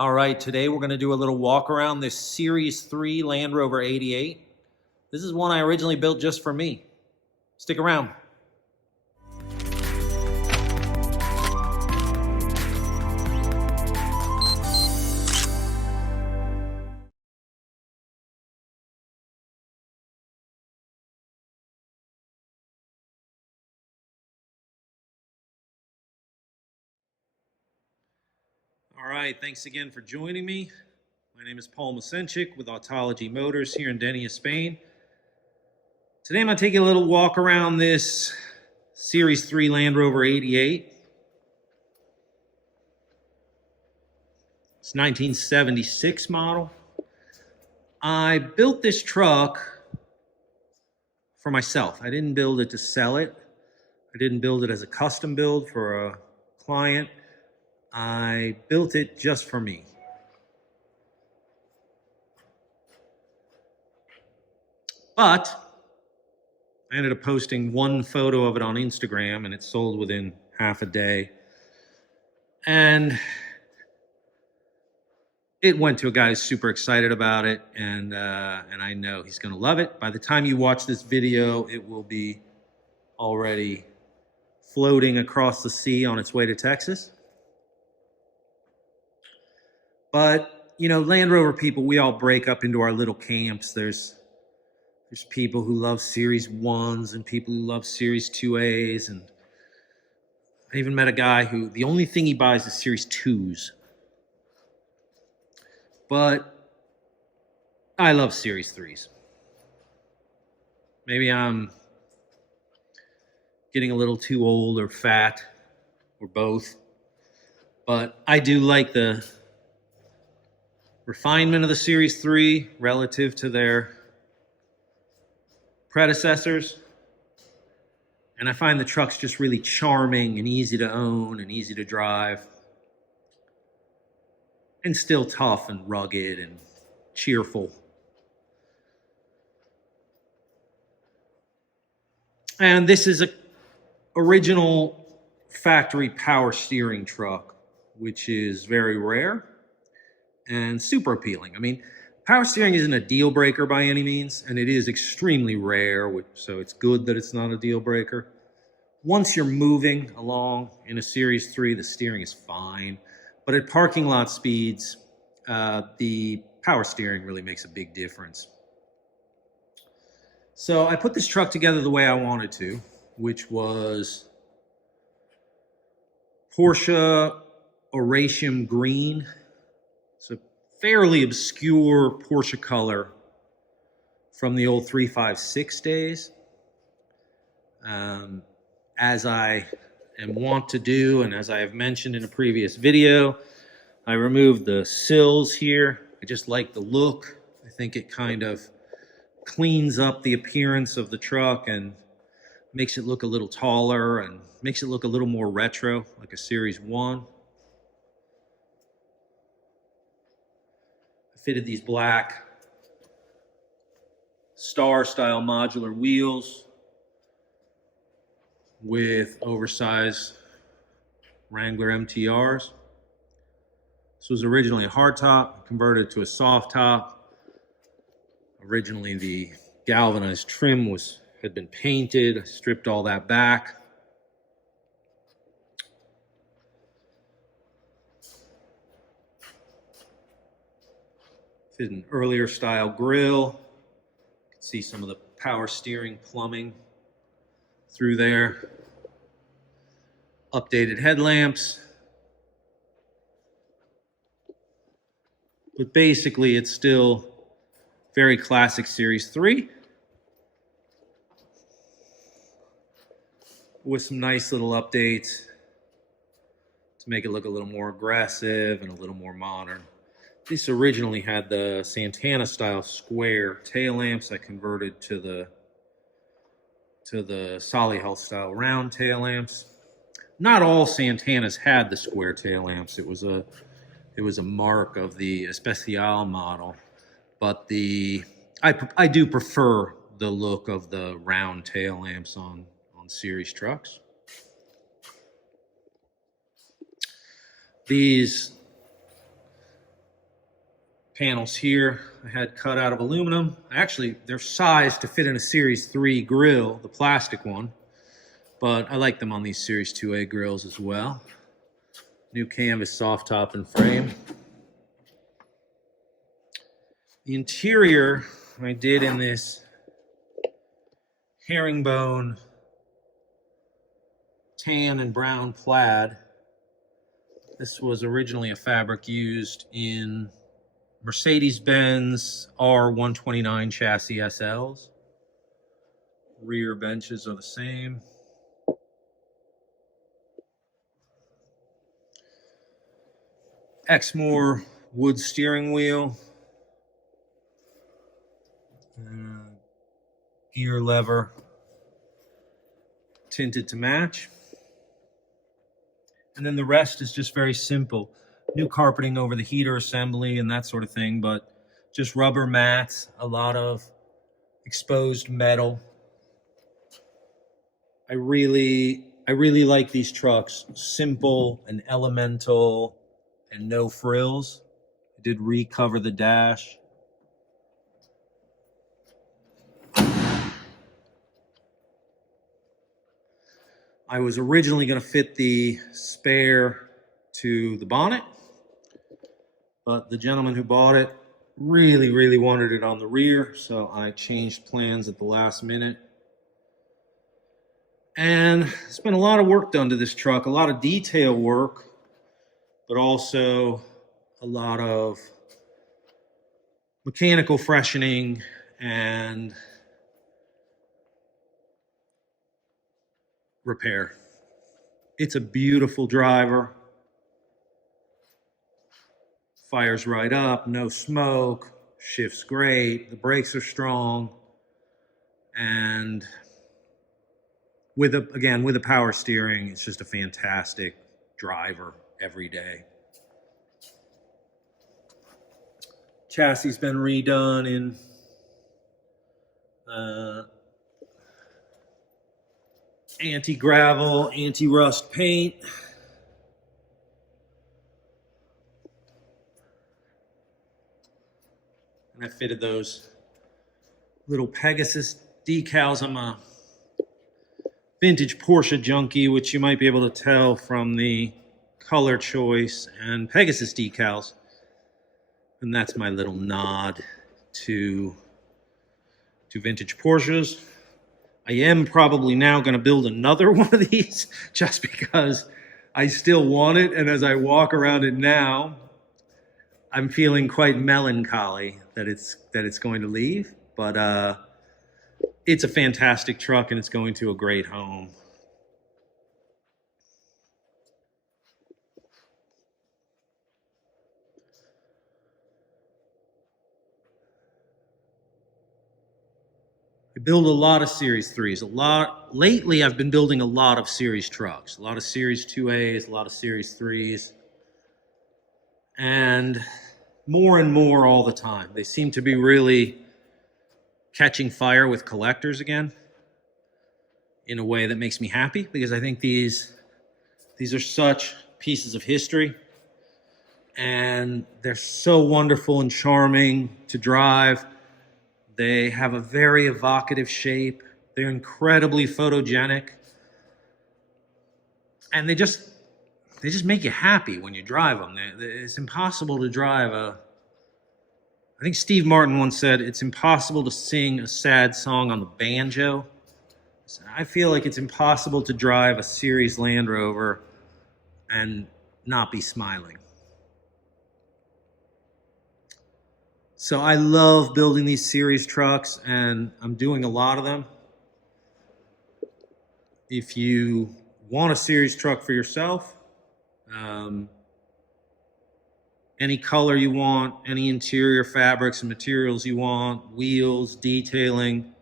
All right, today we're going to do a little walk around this Series 3 Land Rover 88. This is one I originally built just for me. Stick around. All right, thanks again for joining me. My name is Paul Masenchik with Autology Motors here in Denia, Spain. Today I'm going to take you a little walk around this Series 3 Land Rover 88. It's 1976 model. I built this truck for myself. I didn't build it to sell it. I didn't build it as a custom build for a client. I built it just for me. But I ended up posting one photo of it on Instagram and it sold within half a day. And it went to a guy who's super excited about it, and I know he's going to love it. By the time you watch this video, it will be already floating across the sea on its way to Texas. But, you know, Land Rover people, we all break up into our little camps. There's people who love Series 1s and people who love Series 2As. And I even met a guy who the only thing he buys is Series 2s. But I love Series 3s. Maybe I'm getting a little too old or fat or both. But I do like the refinement of the Series 3 relative to their predecessors. And I find the truck's just really charming and easy to own and easy to drive. And still tough and rugged and cheerful. And this is a original factory power steering truck, which is very rare and super appealing. I mean, power steering isn't a deal breaker by any means, and it is extremely rare, so it's good that it's not a deal breaker. Once you're moving along in a Series 3, the steering is fine. But at parking lot speeds, the power steering really makes a big difference. So I put this truck together the way I wanted to, which was Porsche Oratium Green. It's a fairly obscure Porsche color from the old 356 days. As I am wont to do, and as I have mentioned in a previous video, I removed the sills here. I just like the look. I think it kind of cleans up the appearance of the truck and makes it look a little taller and makes it look a little more retro, like a Series 1. I fitted these black star-style modular wheels with oversized Wrangler MTRs. This was originally a hardtop, converted to a soft top. Originally the galvanized trim had been painted. I stripped all that back. Did an earlier style grille. You can see some of the power steering plumbing through there. Updated headlamps. But basically it's still very classic Series 3 with some nice little updates to make it look a little more aggressive and a little more modern. This originally had the Santana style square tail lamps. I converted to the Solihull style round tail lamps. Not all Santanas had the square tail lamps. It was a mark of the Especial model, but I do prefer the look of the round tail lamps on Series trucks. These panels here I had cut out of aluminum. Actually, they're sized to fit in a Series III grill, the plastic one, but I like them on these Series 2A grills as well. New canvas soft top and frame. The interior I did in this herringbone tan and brown plaid. This was originally a fabric used in Mercedes-Benz R129 chassis SLs. Rear benches are the same. Exmoor wood steering wheel. Gear lever tinted to match. And then the rest is just very simple. New carpeting over the heater assembly and that sort of thing, but just rubber mats, a lot of exposed metal. I really like these trucks. Simple and elemental and no frills. I did recover the dash. I was originally going to fit the spare to the bonnet, but the gentleman who bought it really wanted it on the rear, so I changed plans at the last minute. And there's been a lot of work done to this truck, a lot of detail work, but also a lot of mechanical freshening and repair. It's a beautiful driver. Fires right up, no smoke, shifts great, the brakes are strong, and with a power steering, it's just a fantastic driver every day. Chassis has been redone in anti-gravel, anti-rust paint. And I fitted those little Pegasus decals. I'm a vintage Porsche junkie, which you might be able to tell from the color choice and Pegasus decals. And that's my little nod to vintage Porsches. I am probably now going to build another one of these just because I still want it. And as I walk around it now, I'm feeling quite melancholy that it's going to leave. But it's a fantastic truck and it's going to a great home. I build a lot of Series 3s. Lately, I've been building a lot of Series trucks. A lot of Series 2As, a lot of Series 3s. And more all the time. They seem to be really catching fire with collectors again in a way that makes me happy, because I think these are such pieces of history and they're so wonderful and charming to drive. They have a very evocative shape. They're incredibly photogenic. And they just make you happy when you drive them. It's impossible to drive I think Steve Martin once said, it's impossible to sing a sad song on the banjo. I feel like it's impossible to drive a Series Land Rover and not be smiling. So I love building these Series trucks, and I'm doing a lot of them. If you want a Series truck for yourself, any color you want, any interior fabrics and materials you want, wheels, detailing,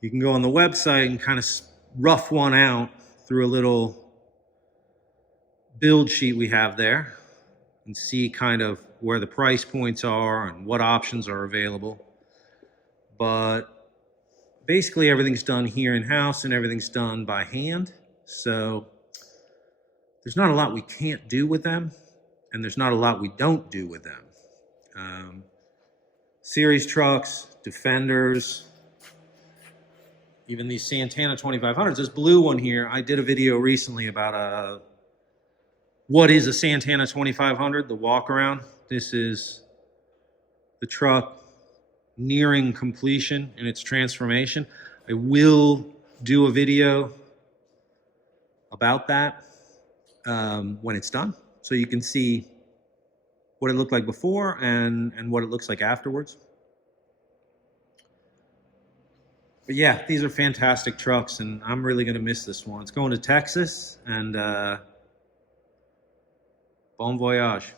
you can go on the website and kind of rough one out through a little build sheet we have there and see kind of where the price points are and what options are available. But basically everything's done here in-house and everything's done by hand. So there's not a lot we can't do with them, and there's not a lot we don't do with them. Series trucks, Defenders, even these Santana 2500s. This blue one here, I did a video recently about what is a Santana 2500, the walk around. This is the truck nearing completion in its transformation. I will do a video about that when it's done, so you can see what it looked like before and what it looks like afterwards. But yeah, these are fantastic trucks, and I'm really going to miss this one. It's going to Texas, and bon voyage.